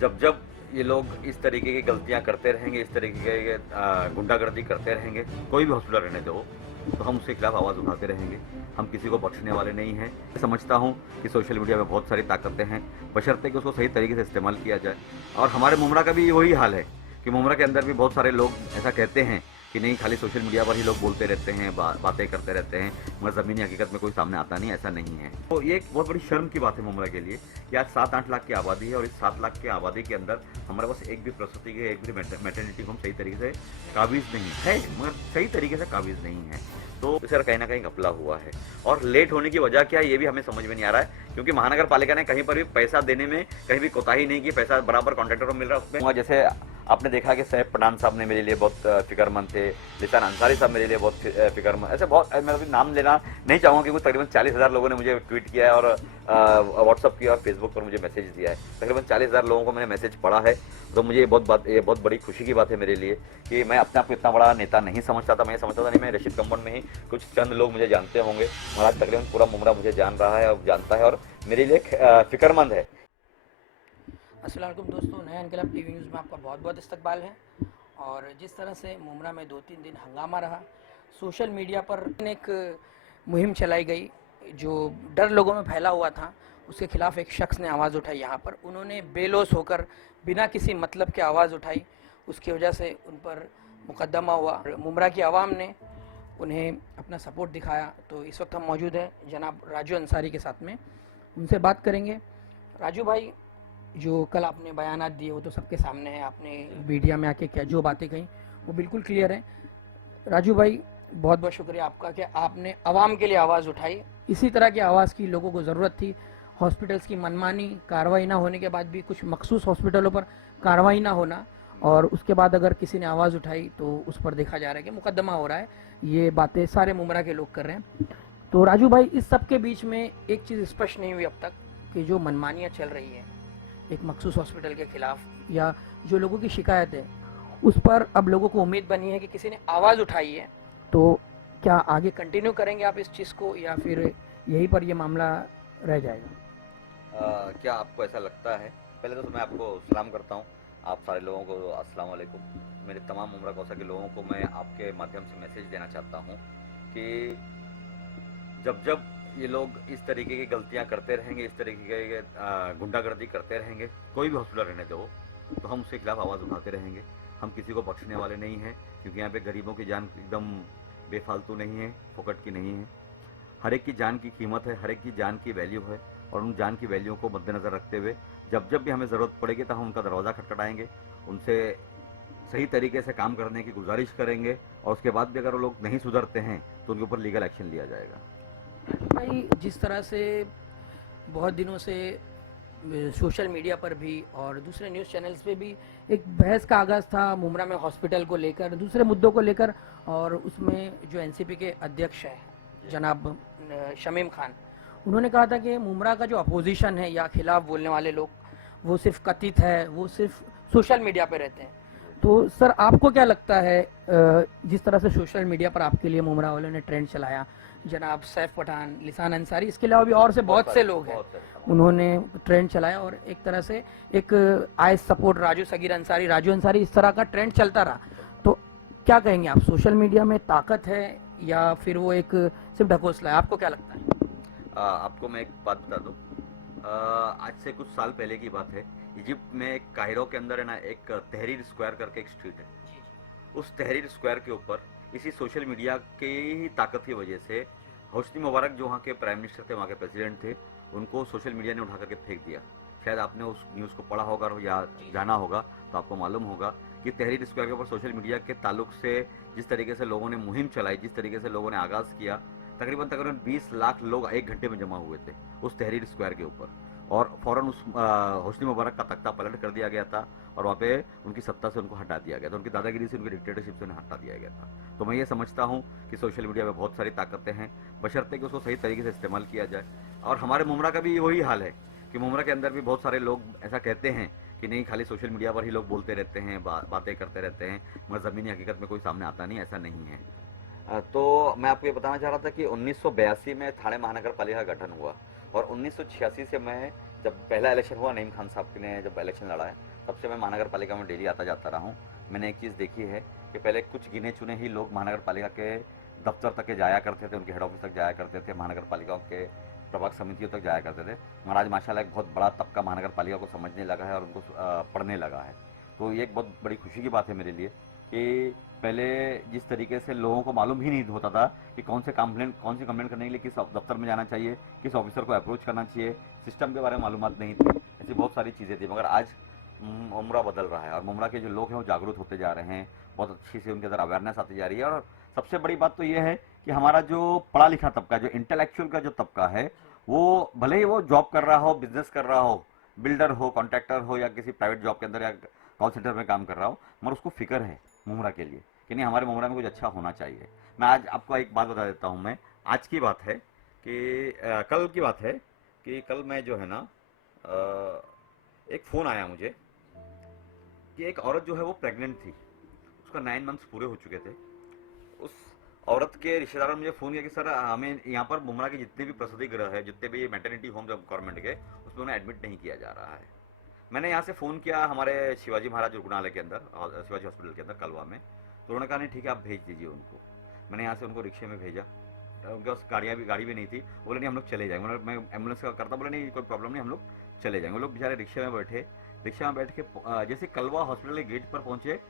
जब जब ये लोग इस तरीके की गलतियां करते रहेंगे, इस तरीके के गुंडागर्दी करते रहेंगे, कोई भी हॉस्पिटल रहने दो, तो हम उसके खिलाफ आवाज़ उठाते रहेंगे। हम किसी को बख्शने वाले नहीं हैं। समझता हूँ कि सोशल मीडिया में बहुत सारी ताकतें हैं, बशर्ते कि उसको सही तरीके से इस्तेमाल किया जाए। और हमारे मुमरा का भी वही हाल है कि मुमरा के अंदर भी बहुत सारे लोग ऐसा कहते हैं कि नहीं, खाली सोशल मीडिया पर ही लोग बोलते रहते हैं, बातें करते रहते हैं, मगर ज़मीनी हकीकत में कोई सामने आता नहीं, ऐसा नहीं है। तो ये एक बहुत बड़ी शर्म की बात है मुमरा के लिए कि आज 7-8 लाख की आबादी है और इस 7 लाख की आबादी के अंदर हमारे पास एक भी प्रसूति की, एक भी मैटरनिटी होम सही तरीके से काबिज नहीं है, मगर सही तरीके से काबिज नहीं है। तो सर कहीं ना कहीं घपला हुआ है। और लेट होने की वजह क्या है ये भी हमें समझ में नहीं आ रहा है, क्योंकि महानगर पालिका ने कहीं पर भी पैसा देने में कहीं भी कोताही नहीं की, पैसा बराबर कॉन्ट्रैक्टर को मिल रहा है उसमें। जैसे आपने देखा कि सैफ पठान साहब ने मेरे लिए बहुत फिक्रमंद थे, लिसान अंसारी साहब मेरे लिए बहुत फिक्रमंद, ऐसे बहुत, मैं अभी नाम लेना नहीं चाहूँगा क्योंकि तकरीबन 40,000 लोगों ने मुझे ट्वीट किया है और व्हाट्सअप किया और फेसबुक पर मुझे मैसेज दिया है। तकरीबन 40,000 लोगों को मैंने मैसेज पढ़ा है। तो मुझे ये बहुत बड़ी खुशी की बात है मेरे लिए कि मैं अपने आप को इतना बड़ा नेता नहीं समझता था। मैं समझता था नहीं, मैं रशीद कंपाउंड में ही कुछ चंद लोग मुझे जानते होंगे, मगर आज तकरीबन पूरा मुमरा मुझे जान रहा है और जानता है और मेरे लिए फिक्रमंद है। अस्सलाम वालेकुम दोस्तों, नया इनकलाब टीवी न्यूज़ में आपका बहुत बहुत इस्तकबाल है। और जिस तरह से मुमरा में 2-3 दिन हंगामा रहा, सोशल मीडिया पर एक मुहिम चलाई गई, जो डर लोगों में फैला हुआ था, उसके खिलाफ एक शख्स ने आवाज़ उठाई। यहाँ पर उन्होंने बेलोस होकर बिना किसी मतलब के आवाज़ उठाई, उसकी वजह से उन पर मुकदमा हुआ। मुमरा की आवाम ने उन्हें अपना सपोर्ट दिखाया। तो इस वक्त हम मौजूद हैं जनाब राजू अंसारी के साथ में, उनसे बात करेंगे। राजू भाई, जो कल आपने बयानात दिए वो तो सबके सामने है, आपने मीडिया में आके क्या जो बातें कही वो बिल्कुल क्लियर है। राजू भाई, बहुत बहुत शुक्रिया आपका कि आपने आवाम के लिए आवाज़ उठाई। इसी तरह की आवाज़ की लोगों को ज़रूरत थी। हॉस्पिटल्स की मनमानी कार्रवाई ना होने के बाद भी कुछ मखसूस हॉस्पिटलों पर कार्रवाई ना होना, और उसके बाद अगर किसी ने आवाज़ उठाई तो उस पर देखा जा रहा है कि मुकदमा हो रहा है। ये बातें सारे मुमरा के लोग कर रहे हैं। तो राजू भाई, इस सब के बीच में एक चीज़ स्पष्ट नहीं हुई अब तक कि जो मनमानियाँ चल रही हैं एक मखसूस हॉस्पिटल के खिलाफ, या जो लोगों की शिकायत है उस पर अब लोगों को उम्मीद बनी है कि किसी ने आवाज़ उठाई है। तो क्या आगे कंटिन्यू करेंगे आप इस चीज़ को, या फिर यहीं पर ये मामला रह जाएगा? क्या आपको ऐसा लगता है? पहले तो मैं आपको सलाम करता हूँ, आप सारे लोगों को अस्सलाम वालेकुम। मेरे तमाम उम्र कौसा के लोगों को मैं आपके माध्यम से मैसेज देना चाहता हूँ कि जब जब ये लोग इस तरीके की गलतियां करते रहेंगे, इस तरीके के गुंडागर्दी करते रहेंगे, कोई भी हॉस्पिटल रहने दो, तो हम उसके खिलाफ आवाज़ उठाते रहेंगे। हम किसी को बख्शने वाले नहीं हैं, क्योंकि यहाँ पे गरीबों की जान एकदम बेफालतू नहीं है, फोकट की नहीं है। हर एक की जान की कीमत है, हर एक की जान की वैल्यू है, और उन जान की वैल्यू को मद्देनज़र रखते हुए जब जब भी हमें ज़रूरत पड़ेगी तो हम उनका दरवाज़ा खटखटाएंगे, उनसे सही तरीके से काम करने की गुजारिश करेंगे, और उसके बाद भी अगर वो लोग नहीं सुधरते हैं तो उनके ऊपर लीगल एक्शन लिया जाएगा। भाई, जिस तरह से बहुत दिनों से सोशल मीडिया पर भी और दूसरे न्यूज़ चैनल्स पे भी एक बहस का आगाज़ था मुमरा में हॉस्पिटल को लेकर, दूसरे मुद्दों को लेकर, और उसमें जो एनसीपी के अध्यक्ष हैं जनाब शमीम खान, उन्होंने कहा था कि मुमरा का जो अपोजिशन है या खिलाफ बोलने वाले लोग वो सिर्फ कथित है, वो सिर्फ सोशल मीडिया पे रहते हैं। तो सर, आपको क्या लगता है, जिस तरह से सोशल मीडिया पर आपके लिए मुमरा वालों ने ट्रेंड चलाया, जनाब सैफ पठान, लिसान अंसारी, इसके अलावा भी और से बहुत से लोग हैं, उन्होंने ट्रेंड चलाया, और एक तरह से एक आई सपोर्ट राजू अंसारी, इस तरह का ट्रेंड चलता रहा। तो क्या कहेंगे आप, सोशल मीडिया में ताकत है या फिर वो एक सिर्फ ढकोसला है? आपको क्या लगता है? आपको मैं एक बात बता दूं, आज से कुछ साल पहले की बात है। इजिप्ट में एक काहिरो के अंदर है ना, एक तहरीर स्क्वायर करके एक स्ट्रीट है। उस तहरीर स्क्वायर के ऊपर इसी सोशल मीडिया की ही ताकत की वजह से होस्नी मुबारक, जो वहाँ के प्राइम मिनिस्टर थे, वहाँ के प्रेसिडेंट थे, उनको सोशल मीडिया ने उठा करके फेंक दिया। शायद आपने उस न्यूज़ को पढ़ा होगा या जाना होगा, तो आपको मालूम होगा कि तहरीर स्क्वायर के ऊपर सोशल मीडिया के ताल्लुक से जिस तरीके से लोगों ने मुहिम चलाई, जिस तरीके से लोगों ने आगाज़ किया, तकरीबन तकरीबन 20 लाख लोग 1 घंटे में जमा हुए थे उस तहरीर स्क्वायर के ऊपर, और फ़ौरन उस होस्नी मुबारक का तख्ता पलट कर दिया गया था, और वहाँ पे उनकी सत्ता से उनको हटा दिया गया था, उनकी दादागिरी से, उनकी डिक्टेटरशिप से उन्हें हटा दिया गया था। तो मैं ये समझता हूँ कि सोशल मीडिया में बहुत सारी ताकतें हैं, बशर्ते कि उसको सही तरीके से इस्तेमाल किया जाए। और हमारे मुमरा का भी वही हाल है कि मुमरा के अंदर भी बहुत सारे लोग ऐसा कहते हैं कि नहीं, खाली सोशल मीडिया पर ही लोग बोलते रहते हैं, बातें करते रहते हैं, मगर ज़मीनी हकीकत में कोई सामने आता नहीं, ऐसा नहीं है। तो मैं आपको ये बताना चाह रहा था कि 1982 में थाने महानगर पालिका का गठन हुआ, और 1986 से मैं जब पहला इलेक्शन हुआ नईम खान साहब ने जब इलेक्शन लड़ा है, तब से मैं महानगर पालिका में डेली आता जाता रहा हूँ। मैंने एक चीज़ देखी है कि पहले कुछ गिने चुने ही लोग महानगर पालिका के दफ्तर तक के जाया करते थे, उनके हेड ऑफिस तक जाया करते थे, महानगर पालिकाओं के प्रभाग समितियों तक जाया करते थे। मगर आज माशाल्लाह एक बहुत बड़ा तबका महानगर पालिका को समझने लगा है और उनको पढ़ने लगा है। तो ये एक बहुत बड़ी खुशी की बात है मेरे लिए कि पहले जिस तरीके से लोगों को मालूम ही नहीं होता था कि कौन सी कंप्लेंट करने के लिए किस दफ्तर में जाना चाहिए, किस ऑफिसर को अप्रोच करना चाहिए, सिस्टम के बारे में मालूमात नहीं थी, ऐसी बहुत सारी चीज़ें थी। मगर आज मुमरा बदल रहा है और मुमरा के जो लोग हैं वो जागरूक होते जा रहे हैं, बहुत अच्छी से उनके अंदर अवेयरनेस आती जा रही है। और सबसे बड़ी बात तो ये है कि हमारा जो पढ़ा लिखा तबका, जो इंटेलेक्चुअल का जो तबका है, वो भले ही वो जॉब कर रहा हो, बिजनेस कर रहा हो, बिल्डर हो, कॉन्ट्रैक्टर हो या किसी प्राइवेट जॉब के अंदर या कॉल सेंटर में काम कर रहा हो, मगर उसको फिक्र है मुमरा के लिए कि नहीं हमारे मुमरा में कुछ अच्छा होना चाहिए। मैं आज आपको एक बात बता देता हूँ। मैं आज की बात है कि कल की बात है कि कल मैं जो है ना एक फ़ोन आया मुझे कि एक औरत जो है वो प्रेग्नेंट थी, उसका 9 मंथ्स पूरे हो चुके थे। उस औरत के रिश्तेदारों ने मुझे फ़ोन किया कि सर हमें यहाँ पर मुमरा के जितने भी प्रसूति गृह है, जितने भी मैटरनिटी होम जो गवर्नमेंट के, उसमें उन्हें एडमिट नहीं किया जा रहा है। मैंने यहाँ से फ़ोन किया हमारे शिवाजी महाराज रुग्णालय के अंदर, शिवाजी हॉस्पिटल के अंदर कलवा में, तो उन्होंने कहा नहीं ठीक है आप भेज दीजिए उनको। मैंने यहाँ से उनको रिक्शे में भेजा, उनके पास गाड़ी भी नहीं थी। बोले नहीं हम लोग चले जाएंगे। मैं एम्बुलेंस का करता, बोले नहीं कोई प्रॉब्लम नहीं हम लोग चले जाएंगे। वो लोग बेचारे रिक्शे में बैठे, रिक्शा में बैठ के जैसे कलवा हॉस्पिटल के गेट पर पहुँचे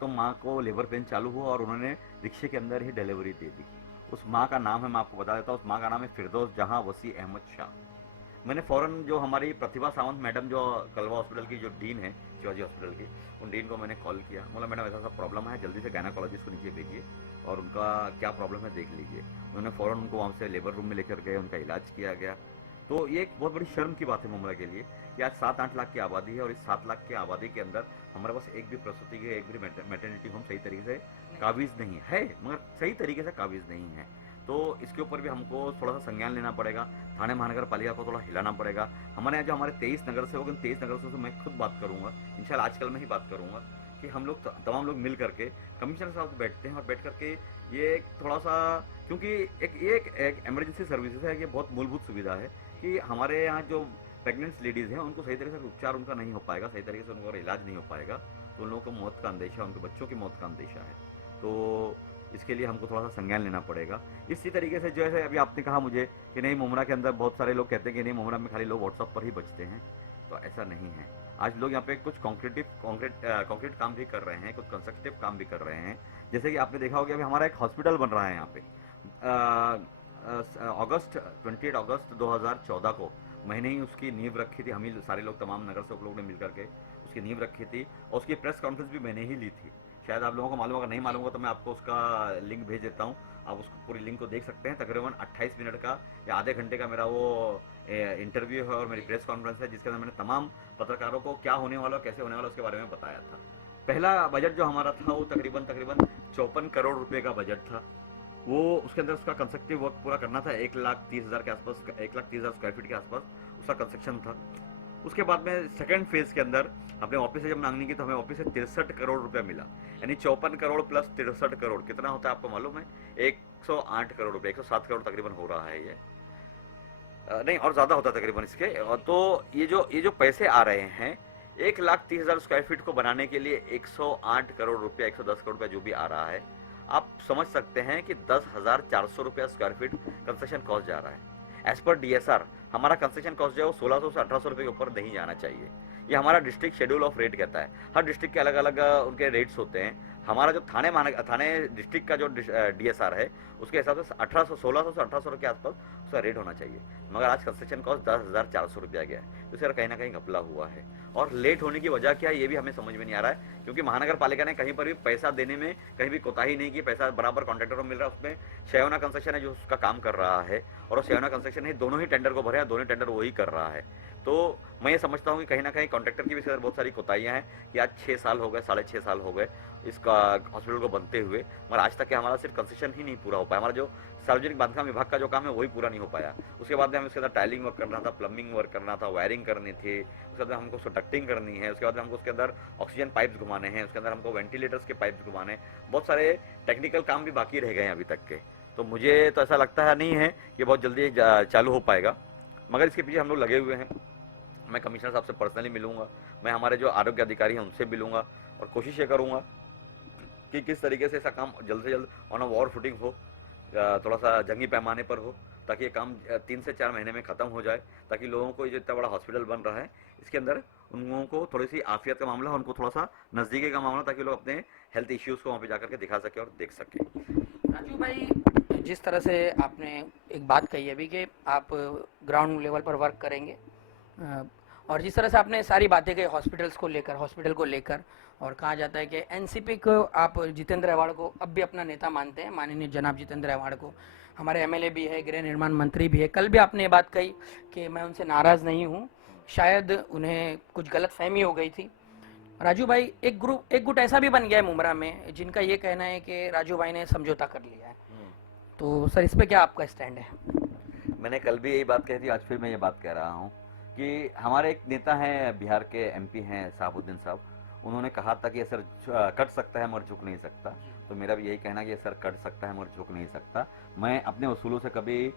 तो माँ को लेबर पेन चालू हुआ और उन्होंने रिक्शे के अंदर ही डिलीवरी दे दी। उस माँ का नाम है, मैं आपको बता देता हूँ, उस माँ का नाम है फिरदौस जहाँ वसी अहमद शाह। मैंने फ़ौरन जो हमारी प्रतिभा सावंत मैडम जो कलवा हॉस्पिटल की जो डीन है शिवाजी हॉस्पिटल की, उन डीन को मैंने कॉल किया। बोला मैडम ऐसा सा प्रॉब्लम है, जल्दी से गायनाकोलॉजिस्ट को नीचे भेजिए और उनका क्या प्रॉब्लम है देख लीजिए। उन्होंने फ़ौरन उनको वहाँ से लेबर रूम में लेकर गए, उनका इलाज किया गया। तो ये एक बहुत बड़ी शर्म की बात है मुमरा के लिए कि आज 7-8 लाख की आबादी है और इस 7 लाख की आबादी के अंदर हमारे पास एक भी प्रसूति के, एक भी मैटरनिटी होम सही तरीके से काबिज नहीं है, मगर सही तरीके से काबिज नहीं है। तो इसके ऊपर भी हमको थोड़ा सा संज्ञान लेना पड़ेगा। थाने महानगर पालिका को थोड़ा हिलाना पड़ेगा। हमारे यहाँ जो हमारे 23 नगर सेवक, 23 नगर सेवक से मैं खुद बात करूँगा, इंशाल्लाह आजकल मैं ही बात करूँगा कि हम लोग तमाम लोग मिल करके कमिश्नर साहब से बैठते हैं और बैठ करके ये थोड़ा सा, क्योंकि एक इमरजेंसी सर्विसेज है, ये बहुत मूलभूत सुविधा है कि हमारे यहाँ जो प्रेगनेंट लेडीज़ हैं उनको सही तरीके से उपचार उनका नहीं हो पाएगा, सही तरीके से उनको इलाज नहीं हो पाएगा, तो उन लोगों को मौत का अंदेशा, उनके बच्चों की मौत का अंदेशा है। तो इसके लिए हमको थोड़ा सा संज्ञान लेना पड़ेगा। इसी तरीके से जो है अभी आपने कहा मुझे कि नहीं मुमरा के अंदर बहुत सारे लोग कहते हैं कि नहीं मुमरा में खाली लोग व्हाट्सअप पर ही बचते हैं, तो ऐसा नहीं है। आज लोग यहाँ पे कुछ कॉन्क्रीट काम भी कर रहे हैं, कुछ कंस्ट्रक्टिव काम भी कर रहे हैं। जैसे कि आपने देखा होगा अभी हमारा एक हॉस्पिटल बन रहा है यहाँ पे। 28 अगस्त 2014 को मैंने ही उसकी नींव रखी थी। हम ही सारे लोग, तमाम नगर सेवक लोग ने मिलकर के उसकी नींव रखी थी और उसकी प्रेस कॉन्फ्रेंस भी मैंने ही ली थी। शायद आप लोगों को मालूम होगा, नहीं मालूम होगा तो मैं आपको उसका लिंक भेज देता हूँ, आप उसको पूरी लिंक को देख सकते हैं। तकरीबन 28 मिनट का या आधे घंटे का मेरा वो इंटरव्यू है और मेरी प्रेस कॉन्फ्रेंस है, जिसके अंदर मैंने तमाम पत्रकारों को क्या होने वाला, कैसे होने वाला उसके बारे में बताया था। पहला बजट जो हमारा था वो तकरीबन 54 करोड़ रुपए का बजट था। वो उसके अंदर उसका कंस्ट्रक्टिव वर्क पूरा करना था, 1,30,000 के आसपास, 1,30,000 स्क्वायर फीट के आसपास उसका कंस्ट्रक्शन था। उसके बाद में सेकंड फेज के अंदर अपने ऑफिस से जब मांगनी की तो हमें ऑफिस से 63 करोड़ रुपया मिला, यानी 54 करोड़ प्लस 63 करोड़ कितना होता है आपको मालूम है? 108 करोड़ रुपये, 107 करोड़ तकरीबन हो रहा है ये, नहीं और ज़्यादा होता तकरीबन इसके। तो ये जो पैसे आ रहे हैं 1,30,000 स्क्वायर फीट को बनाने के लिए 108 करोड़ रुपया, 110 करोड़ रुपया जो भी आ रहा है, आप समझ सकते हैं कि 10,400 रुपया स्क्वायर फीट कंस्ट्रक्शन कॉस्ट जा रहा है। एज पर DSR हमारा कंस्ट्रक्शन कॉस्ट जो है वो 1600 से 1800 रुपये के ऊपर नहीं जाना चाहिए। ये हमारा डिस्ट्रिक्ट शेड्यूल ऑफ रेट कहता है। हर डिस्ट्रिक्ट के अलग अलग उनके रेट्स होते हैं। हमारा जो थाने डिस्ट्रिक्ट का जो DSR है उसके हिसाब से 1600 से 1800 के आसपास उसका रेट होना चाहिए, मगर आज कंस्ट्रक्शन कॉस्ट 10,400 रुपया गया है। तो इसका कहीं ना कहीं घपला हुआ है और लेट होने की वजह क्या है ये भी हमें समझ में नहीं आ रहा है, क्योंकि महानगर पालिका ने कहीं पर भी पैसा देने में कहीं भी कोताही नहीं की। पैसा बराबर कॉन्ट्रैक्टर को मिल रहा है। उसमें शेवना कंस्ट्रक्शन है जो उसका काम कर रहा है और शेवना कंस्ट्रक्शन ने दोनों ही टेंडर को भरे, दोनों टेंडर वही कर रहा है। तो मैं ये समझता हूँ कि कहीं ना कहीं कॉन्ट्रैक्टर की भी इसके अंदर बहुत सारी कोताहियाँ हैं कि आज 6 साल हो गए, 6.5 साल हो गए इसका हॉस्पिटल को बनते हुए, मगर आज तक हमारा सिर्फ कंस्ट्रक्शन ही नहीं पूरा हो पाया। हमारा जो सार्वजनिक बांधकाम विभाग का जो काम है वही पूरा नहीं हो पाया। उसके बाद में हमें उसके अंदर टाइलिंग वर्क करना था, प्लम्बिंग वर्क करना था, वायरिंग करनी थी, उसके अंदर हमको उसको डक्टिंग करनी है, उसके बाद हमको उसके अंदर ऑक्सीजन पाइप्स घुमाने हैं, उसके अंदर हमको वेंटिलेटर्स के पाइप्स घुमाने हैं। बहुत सारे टेक्निकल काम भी बाकी रह गए हैं अभी तक के। तो मुझे तो ऐसा लगता है नहीं है कि बहुत जल्दी चालू हो पाएगा, मगर इसके पीछे हम लोग लगे हुए हैं। मैं कमिश्नर साहब से पर्सनली मिलूंगा, मैं हमारे जो आरोग्य अधिकारी हैं उनसे मिलूंगा और कोशिश ये करूंगा कि किस तरीके से ऐसा काम जल्द से जल्द ऑन अ वॉर फुटिंग हो, थोड़ा सा जंगी पैमाने पर हो, ताकि ये काम 3 से 4 महीने में ख़त्म हो जाए, ताकि लोगों को ये जो इतना बड़ा हॉस्पिटल बन रहा है इसके अंदर उन लोगों को थोड़ी सी आफियत का मामला, उनको थोड़ा सा नज़दीकी का मामला, ताकि लोग अपने हेल्थ इश्यूज़ को वहाँ पे जाकर के दिखा सके और देख सके। राजू भाई, जिस तरह से आपने एक बात कही है अभी कि आप ग्राउंड लेवल पर वर्क करेंगे, और जिस तरह से आपने सारी बातें कही हॉस्पिटल को लेकर, और कहा जाता है कि एनसीपी को आप जितेंद्र अवार्ड को अब भी अपना नेता मानते हैं, माननीय जनाब जितेंद्र अवार्ड को। हमारे एमएलए भी है, गृह निर्माण मंत्री भी है। कल भी आपने ये बात कही कि मैं उनसे नाराज़ नहीं हूँ, शायद उन्हें कुछ गलत फहमी हो गई थी। राजू भाई, एक गुट ऐसा भी बन गया है मुमरा में जिनका ये कहना है कि राजू भाई ने समझौता कर लिया है, तो सर इस पे क्या आपका स्टैंड है? मैंने कल भी यही बात कही थी, आज फिर मैं ये बात कह रहा हूँ कि हमारे एक नेता हैं, बिहार के एमपी हैं साहबुद्दीन साहब, उन्होंने कहा था कि ये सर कट सकता है मगर झुक नहीं सकता। तो मेरा भी यही कहना है कि ये सर कट सकता है मगर झुक नहीं सकता। मैं अपने वसूलों से कभी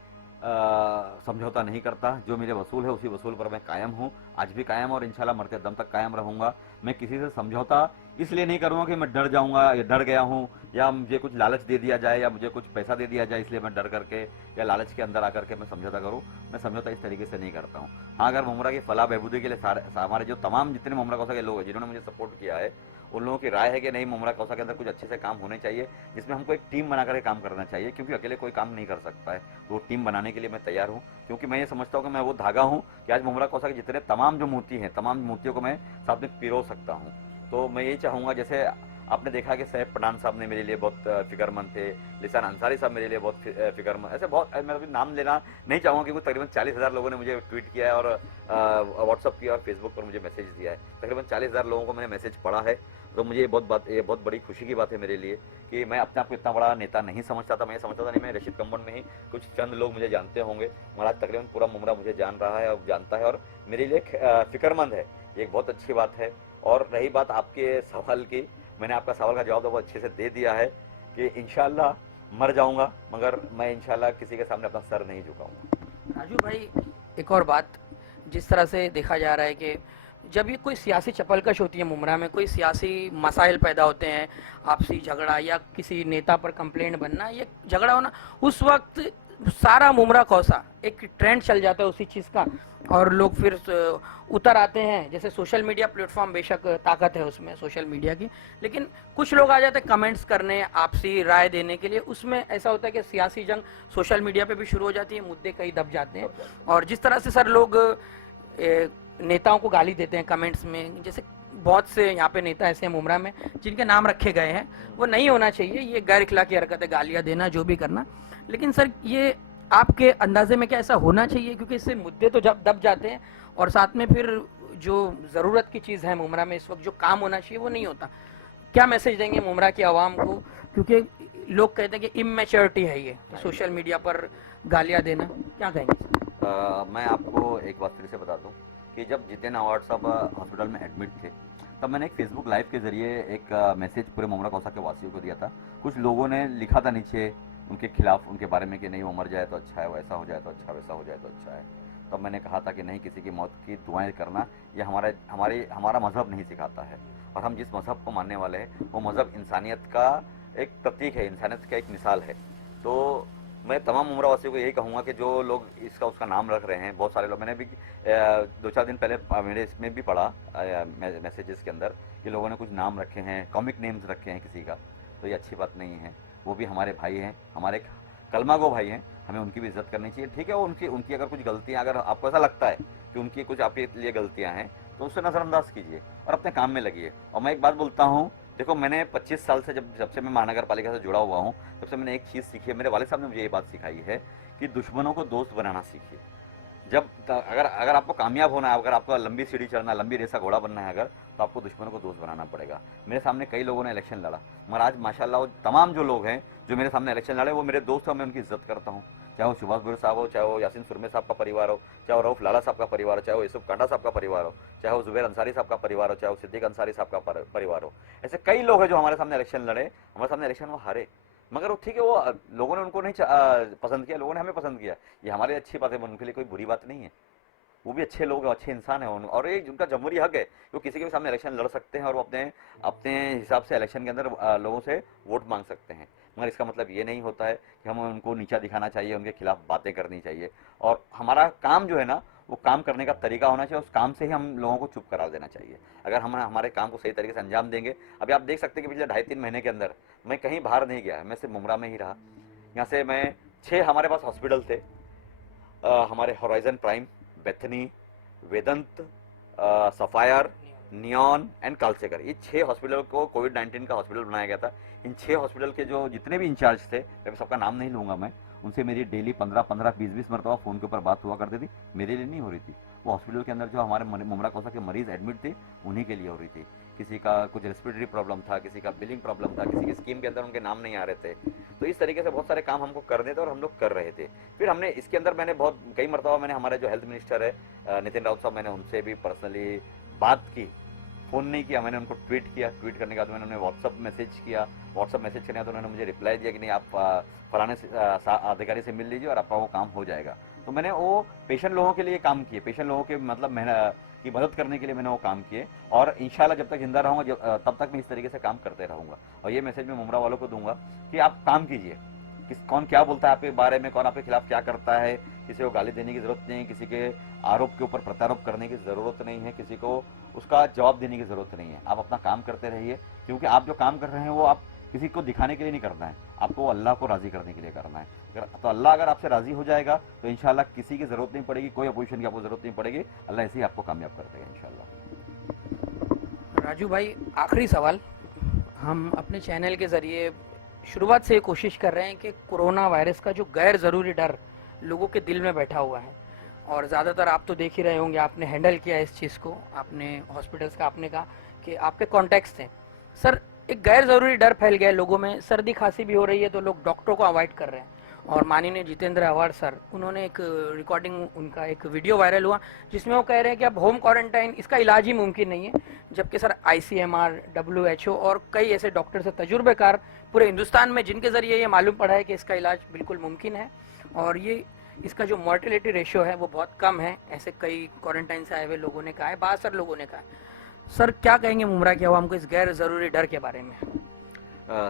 समझौता नहीं करता। जो मेरे वसूल है उसी वसूल पर मैं कायम हूँ, आज भी कायम और इंशाल्लाह मरते दम तक कायम रहूँगा। मैं किसी से समझौता इसलिए नहीं करूँगा कि मैं डर जाऊँगा या डर गया हूँ, या मुझे कुछ लालच दे दिया जाए या मुझे कुछ पैसा दे दिया जाए इसलिए मैं डर करके या लालच के अंदर आकर के मैं समझौता करूँ। मैं समझौता इस तरीके से नहीं करता हूँ। हाँ, अगर मुमरा की फलाह बहबूदी के लिए हमारे जो तमाम जितने मुमरा कौसा के लोग हैं जिन्होंने मुझे सपोर्ट किया है, उन लोगों की राय है कि नहीं, मुमरा कौसा के अंदर कुछ अच्छे से काम होने चाहिए, जिसमें हमको एक टीम बना करके काम करना चाहिए, क्योंकि अकेले कोई काम नहीं कर सकता है। वो टीम बनाने के लिए मैं तैयार हूँ, क्योंकि मैं ये समझता हूँ कि मैं वो धागा हूँ कि आज मुमरा कौसा के जितने तमाम जो मोती हैं, तमाम मोतियों को मैं साथ में पिरो सकता हूँ। तो मैं यही चाहूँगा, जैसे आपने देखा कि सैफ पठान साहब ने मेरे लिए बहुत फिक्रमंद थे, लिसान अंसारी साहब मेरे लिए बहुत फिक्रमंद, ऐसे बहुत, मैं अभी नाम लेना नहीं चाहूँगा क्योंकि तकरीबन 40,000 लोगों ने मुझे ट्वीट किया है और व्हाट्सअप किया और फेसबुक पर मुझे मैसेज दिया है। तकरीबन 40,000 लोगों को मैंने मैसेज पढ़ा है। तो मुझे ये बहुत बड़ी खुशी की बात है मेरे लिए कि मैं अपने आप को इतना बड़ा नेता नहीं समझता था। मैं समझता था नहीं, मैं रशीद कंपाउंड में ही कुछ चंद लोग मुझे जानते होंगे, मगर आज तकरीबन पूरा मुमरा मुझे जान रहा है और जानता है और मेरे लिए फिक्रमंद है। ये एक बहुत अच्छी बात है। और रही बात आपके सवाल की, मैंने आपका सवाल का जवाब तो बहुत अच्छे से दे दिया है कि इंशाल्लाह मर जाऊंगा मगर मैं इंशाल्लाह किसी के सामने अपना सर नहीं झुकाऊंगा। राजू भाई, एक और बात, जिस तरह से देखा जा रहा है कि जब ये कोई सियासी चपलकश होती है मुमरा में, कोई सियासी मसाइल पैदा होते हैं, आपसी झगड़ा या किसी नेता पर कंप्लेंट बनना, ये झगड़ा होना, उस वक्त सारा मुमरा कौसा एक ट्रेंड चल जाता है उसी चीज़ का, और लोग फिर उतर आते हैं। जैसे सोशल मीडिया प्लेटफॉर्म, बेशक ताकत है उसमें सोशल मीडिया की, लेकिन कुछ लोग आ जाते हैं कमेंट्स करने, आपसी राय देने के लिए। उसमें ऐसा होता है कि सियासी जंग सोशल मीडिया पे भी शुरू हो जाती है, मुद्दे कहीं दब जाते हैं। और जिस तरह से सर लोग नेताओं को गाली देते हैं कमेंट्स में, जैसे बहुत से यहाँ पे नेता ऐसे हैं मुमरा में जिनके नाम रखे गए हैं, वो नहीं होना चाहिए, ये गैर इखलाकी हरकत है, गालियाँ देना, जो भी करना। लेकिन सर ये आपके अंदाजे में क्या ऐसा होना चाहिए? क्योंकि इससे मुद्दे तो जब दब जाते हैं और साथ में फिर जो ज़रूरत की चीज़ है मुमरा में इस वक्त, जो काम होना चाहिए वो नहीं होता। क्या मैसेज देंगे मुमरा की आवाम को? क्योंकि लोग कहते हैं कि इमेच्योरिटी है ये सोशल मीडिया पर गालियाँ देना, क्या कहेंगे सर? मैं आपको एक बात फिर से बता दूं कि जब जितेंद्र अवार्ड साहब हॉस्पिटल में एडमिट थे, तब मैंने एक फेसबुक लाइव के ज़रिए एक मैसेज पूरे मुमरा कौसा के वासियों को दिया था। कुछ लोगों ने लिखा था नीचे उनके खिलाफ, उनके बारे में कि नहीं वो मर जाए तो अच्छा है, वैसा हो जाए तो अच्छा, वैसा हो जाए तो अच्छा है। तब मैंने कहा था कि नहीं, किसी की मौत की दुआएं करना ये हमारा मज़हब नहीं सिखाता है। और हम जिस मज़हब को मानने वाले हैं वो मज़हब इंसानियत का एक प्रतीक है, इंसानियत का एक मिसाल है। तो मैं तमाम उम्र वासियों को यही कहूँगा कि जो लोग इसका उसका नाम रख रहे हैं, बहुत सारे लोग, मैंने भी 2-4 दिन पहले मेरे इसमें भी पढ़ा मैसेजेस के अंदर कि लोगों ने कुछ नाम रखे हैं, कॉमिक नेम्स रखे हैं किसी का, तो ये अच्छी बात नहीं है। वो भी हमारे भाई हैं, हमारे कलमा गो भाई हैं, हमें उनकी भी इज्जत करनी चाहिए। ठीक है, वो उनकी अगर कुछ गलतियाँ, अगर आपको ऐसा लगता है कि उनकी कुछ आपके लिए गलतियाँ हैं तो उससे नज़रअंदाज कीजिए और अपने काम में लगिए। और मैं एक बात बोलता हूँ, देखो मैंने 25 साल से जब से मैं महानगर पालिका से जुड़ा हुआ हूँ, तब से मैंने एक चीज़ सीखी है, मेरे वाले साहब ने मुझे ये बात सिखाई है कि दुश्मनों को दोस्त बनाना सीखिए। अगर आपको कामयाब होना है, अगर आपको लंबी सीढ़ी चढ़ना, लंबी रेसा घोड़ा बनना है अगर, तो आपको दुश्मनों को दोस्त बनाना पड़ेगा। मेरे सामने कई लोगों ने इलेक्शन लड़ा, मगर आज माशाल्लाह तमाम जो लोग हैं जो मेरे सामने इलेक्शन लड़े वो मेरे दोस्त हैं, मैं उनकी इज्जत करता हूँ। चाहे वो सुभाष बुर साहब हो, चाहे वो यासीन सुरमे साहब का परिवार हो, चाहे वो रऊफ लाला साहब का परिवार हो, चाहे वो यूसुफ कांडा साहब का परिवार हो, चाहे वो जुबैर अंसारी साहब का परिवार हो, चाहे वो सिद्दीक अंसारी साहब का परिवार हो। ऐसे कई लोग हैं जो हमारे सामने इलेक्शन लड़े, हमारे सामने इलेक्शन वो हारे, मगर वो ठीक है, वो लोगों ने उनको नहीं पसंद किया, लोगों ने हमें पसंद किया। ये हमारी अच्छी बात है, उनके लिए कोई बुरी बात नहीं है। वो भी अच्छे लोग हैं, अच्छे इंसान हैं और ये जिनका जमहूरी हक है, वो किसी के भी सामने इलेक्शन लड़ सकते हैं और वो अपने अपने हिसाब से इलेक्शन के अंदर लोगों से वोट मांग सकते हैं। मगर इसका मतलब ये नहीं होता है कि हमें उनको नीचा दिखाना चाहिए, उनके खिलाफ बातें करनी चाहिए। और हमारा काम जो है ना, वो काम करने का तरीका होना चाहिए, उस काम से ही हम लोगों को चुप करा देना चाहिए। अगर हम हमारे काम को सही तरीके से अंजाम देंगे, अभी आप देख सकते हैं कि पिछले 2.5-3 महीने के अंदर मैं कहीं बाहर नहीं गया, मैं सिर्फ मुमरा में ही रहा। यहाँ से मैं 6 हमारे पास हॉस्पिटल थे, हमारे Horizon Prime, Bethany, Vedant, Sapphire, Neon and Kalsekar, ये 6 हॉस्पिटल को कोविड-19 का हॉस्पिटल बनाया गया था। इन 6 हॉस्पिटल के जो जितने भी इंचार्ज थे, मैं सबका नाम नहीं लूँगा मैं, उनसे मेरी डेली 15-15, 20-20 मरतबा फ़ोन के ऊपर बात हुआ करती थी। मेरे लिए नहीं हो रही थी, वो हॉस्पिटल के अंदर जो हमारे मुमरा कौसा के मरीज़ एडमिट थे, उन्हीं के लिए हो रही थी। किसी का कुछ रेस्पिरेटरी प्रॉब्लम था, किसी का बिलिंग प्रॉब्लम था, किसी की स्कीम के अंदर उनके नाम नहीं आ रहे थे। तो इस तरीके से बहुत सारे काम हमको करने थे और हम लोग कर रहे थे। फिर हमने इसके अंदर मैंने बहुत कई मरतबा मैंने हमारे जो हेल्थ मिनिस्टर है नितिन राउत साहब, मैंने उनसे भी पर्सनली बात की। फ़ोन नहीं किया, मैंने उनको ट्वीट किया, ट्वीट करने के बाद मैंने उन्हें व्हाट्सअप मैसेज किया। व्हाट्सअप मैसेज करने के बाद उन्होंने मुझे रिप्लाई दिया कि नहीं, आप फलाने अधिकारी से मिल लीजिए और आपका वो काम हो जाएगा। तो मैंने वो पेशेंट लोगों के लिए काम किए, पेशेंट लोगों के मतलब की मदद करने के लिए मैंने वो काम किए। और इंशाल्लाह जब तक जिंदा रहूँगा, तब तक मैं इस तरीके से काम करते रहूँगा। और ये मैसेज मैं मुमरा वालों को दूंगा कि आप काम कीजिए, कौन क्या बोलता है आपके बारे में, कौन आपके खिलाफ क्या करता है, किसी को गाली देने की ज़रूरत नहीं है, किसी के आरोप के ऊपर प्रत्यारोप करने की ज़रूरत नहीं है, किसी को उसका जवाब देने की ज़रूरत नहीं है। आप अपना काम करते रहिए, क्योंकि आप जो काम कर रहे हैं वो आप किसी को दिखाने के लिए नहीं करना है, आपको अल्लाह को राज़ी करने के लिए करना है। तो अल्लाह अगर आपसे राज़ी हो जाएगा तो इंशाल्लाह किसी की ज़रूरत नहीं पड़ेगी, कोई अपोजिशन की आपको ज़रूरत नहीं पड़ेगी। अल्लाह ऐसे ही आपको कामयाब कर देगा इंशाल्लाह। राजू भाई, आखिरी सवाल, हम अपने चैनल के ज़रिए शुरुआत से ये कोशिश कर रहे हैं कि कोरोना वायरस का जो गैर ज़रूरी डर लोगों के दिल में बैठा हुआ है, और ज़्यादातर आप तो देख ही रहे होंगे, आपने हैंडल किया इस चीज़ को, आपने हॉस्पिटल्स का, आपने कहा कि आपके कॉन्टैक्ट्स थे। सर, एक गैर ज़रूरी डर फैल गया है लोगों में, सर्दी खांसी भी हो रही है तो लोग डॉक्टरों को अवॉइड कर रहे हैं। और माननीय जितेंद्र अवार्ड सर, उन्होंने एक रिकॉर्डिंग, उनका एक वीडियो वायरल हुआ जिसमें वो कह रहे हैं कि अब होम क्वारंटाइन, इसका इलाज ही मुमकिन नहीं है। जबकि सर ICMR, WHO और कई ऐसे डॉक्टर्स है तजुर्बेकार पूरे हिंदुस्तान में, जिनके ज़रिए ये मालूम पड़ा है कि इसका इलाज बिल्कुल मुमकिन है और ये इसका जो मोर्टेलिटी रेशियो है वो बहुत कम है, ऐसे कई क्वारंटाइन से आए हुए लोगों ने कहा है, 72 लोगों ने कहा है। सर, क्या कहेंगे मुमरा के अवाम को इस गैर ज़रूरी डर के बारे में?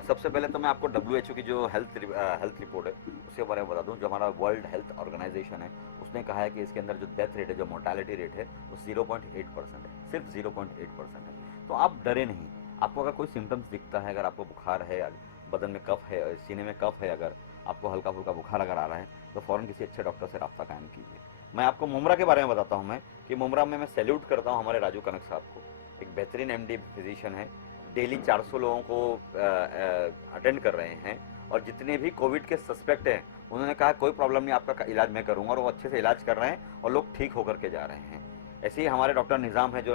सबसे पहले तो मैं आपको WHO की जो हेल्थ रिपोर्ट है उसके बारे में बता दूं। जो हमारा वर्ल्ड हेल्थ ऑर्गेनाइजेशन है, उसने कहा है कि इसके अंदर जो डेथ रेट है, जो मोर्टालिटी रेट है, वो 0.8% है, सिर्फ 0.8% है। तो आप डरे नहीं। आपको अगर कोई सिम्टम्स दिखता है, अगर आपको बुखार है, बदन में कफ है, सीने में कफ है, अगर आपको हल्का फुल्का बुखार अगर आ रहा है, तो फ़ौरन किसी अच्छे डॉक्टर से रब्ता कायम कीजिए। मैं आपको मुमरा के बारे में बताता हूँ मैं, कि मुमरा में मैं सैल्यूट करता हूँ हमारे राजू कनक साहब को। एक बेहतरीन MD फिजिशियन है, डेली 400 लोगों को अटेंड कर रहे हैं। और जितने भी कोविड के सस्पेक्ट हैं, उन्होंने कहा कोई प्रॉब्लम नहीं, आपका इलाज मैं करूंगा, और वो अच्छे से इलाज कर रहे हैं और लोग ठीक होकर के जा रहे हैं। ऐसे ही हमारे डॉक्टर निज़ाम है जो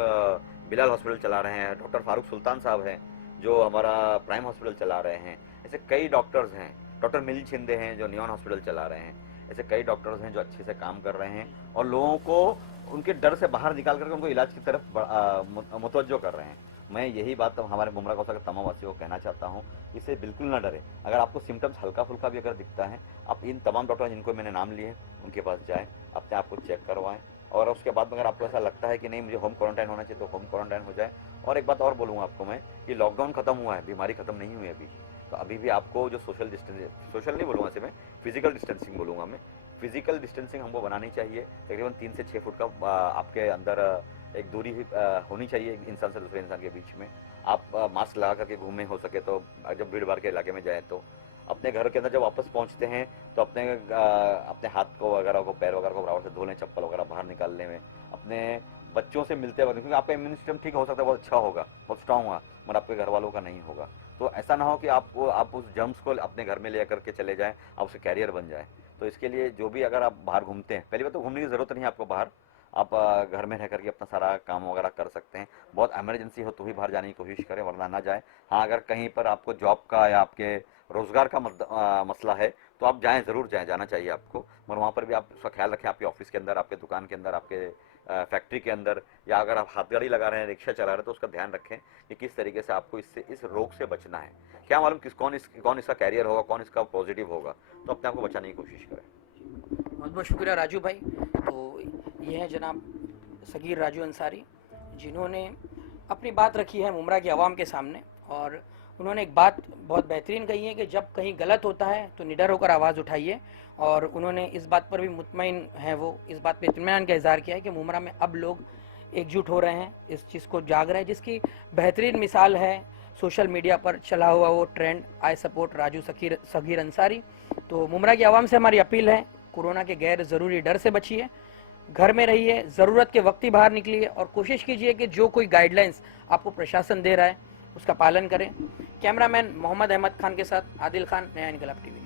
बिलाल हॉस्पिटल चला रहे हैं, डॉक्टर फारूक सुल्तान साहब हैं जो हमारा प्राइम हॉस्पिटल चला रहे हैं। ऐसे कई डॉक्टर्स हैं, डॉक्टर मिलिंद शिंदे हैं जो नियॉन हॉस्पिटल चला रहे हैं। ऐसे कई डॉक्टर्स हैं जो अच्छे से काम कर रहे हैं और लोगों को उनके डर से बाहर निकाल करके उनको इलाज की तरफ मुतवज्जो कर रहे हैं। मैं यही बात हमारे मुमरा कौसा के तमाम वासियों को कहना चाहता हूँ, इससे बिल्कुल ना डरे। अगर आपको सिम्टम्स हल्का फुल्का भी अगर दिखता है, आप इन तमाम डॉक्टर जिनको मैंने नाम लिए उनके पास जाएँ, अपने आप को चेक करवाएं, और उसके बाद में अगर आपको ऐसा लगता है कि नहीं मुझे होम क्वारंटाइन होना चाहिए, तो होम क्वारंटाइन हो जाए। और एक बात और बोलूँगा आपको मैं, कि लॉकडाउन खत्म हुआ है, बीमारी खत्म नहीं हुई अभी। तो अभी भी आपको जो सोशल नहीं बोलूँगा, इसे मैं फिजिकल डिस्टेंसिंग बोलूँगा। मैं फिजिकल डिस्टेंसिंग हमको बनानी चाहिए। तकरीबन 3 से 6 फुट का आपके अंदर एक दूरी होनी चाहिए एक इंसान से दूसरे इंसान के बीच में। आप मास्क लगा करके घूमें, हो सके तो जब भीड़ भाड़ के इलाके में जाएँ तो। अपने घर के अंदर जब वापस पहुंचते हैं तो अपने हाथ को वगैरह को, पैर वगैरह को बराबर से धो लें, चप्पल वगैरह बाहर निकालने में। अपने बच्चों से मिलते वक्त, क्योंकि आपका इम्यून सिस्टम ठीक हो सकता है, बहुत अच्छा होगा, बहुत स्ट्रांग होगा, मगर आपके घर वालों का नहीं होगा। तो ऐसा ना हो कि आप उस जर्म्स को अपने घर में ले करके चले जाएं, आप उसके कैरियर बन जाएं। तो इसके लिए जो भी अगर आप बाहर घूमते हैं, पहली बात तो घूमने की ज़रूरत नहीं है आपको बाहर, आप घर में रह करके अपना सारा काम वगैरह कर सकते हैं। बहुत इमरजेंसी हो तो ही बाहर जाने की कोशिश करें, वरना ना जाएं। हाँ, अगर कहीं पर आपको जॉब का या आपके रोज़गार का मसला है तो आप जाएं, ज़रूर जाएं, जाना चाहिए आपको। मगर वहाँ पर भी आप उसका ख्याल रखें, आपके ऑफिस के अंदर, आपके दुकान के अंदर, आपके फैक्ट्री के अंदर, या अगर आप हाथ गाड़ी लगा रहे हैं, रिक्शा चला रहे हैं, तो उसका ध्यान रखें कि किस तरीके से आपको इस रोग से बचना है। क्या मालूम कौन इसका कैरियर होगा, कौन इसका पॉजिटिव होगा, तो अपने आप को बचाने की कोशिश करें। बहुत बहुत शुक्रिया राजू भाई। तो ये हैं जनाब सगीर राजू अंसारी, जिन्होंने अपनी बात रखी है मुमरा की आवाम के सामने। और उन्होंने एक बात बहुत बेहतरीन कही है कि जब कहीं गलत होता है तो निडर होकर आवाज़ उठाइए। और उन्होंने इस बात पर भी मुतमईन है, वो इस बात पे इत्मीनान का इज़हार किया है कि मुमरा में अब लोग एकजुट हो रहे हैं, इस चीज़ को जाग रहे हैं, जिसकी बेहतरीन मिसाल है सोशल मीडिया पर चला हुआ वो trend I support Raju Sagir Ansari. तो मुमरा की आवाम से हमारी अपील है, कोरोना के गैर ज़रूरी डर से बचिए, घर में रहिए, ज़रूरत के वक्त ही बाहर निकलिए और कोशिश कीजिए कि जो कोई गाइडलाइंस आपको प्रशासन दे रहा है उसका पालन करें। कैमरामैन मोहम्मद अहमद खान के साथ आदिल खान, नया इनकलाब टीवी।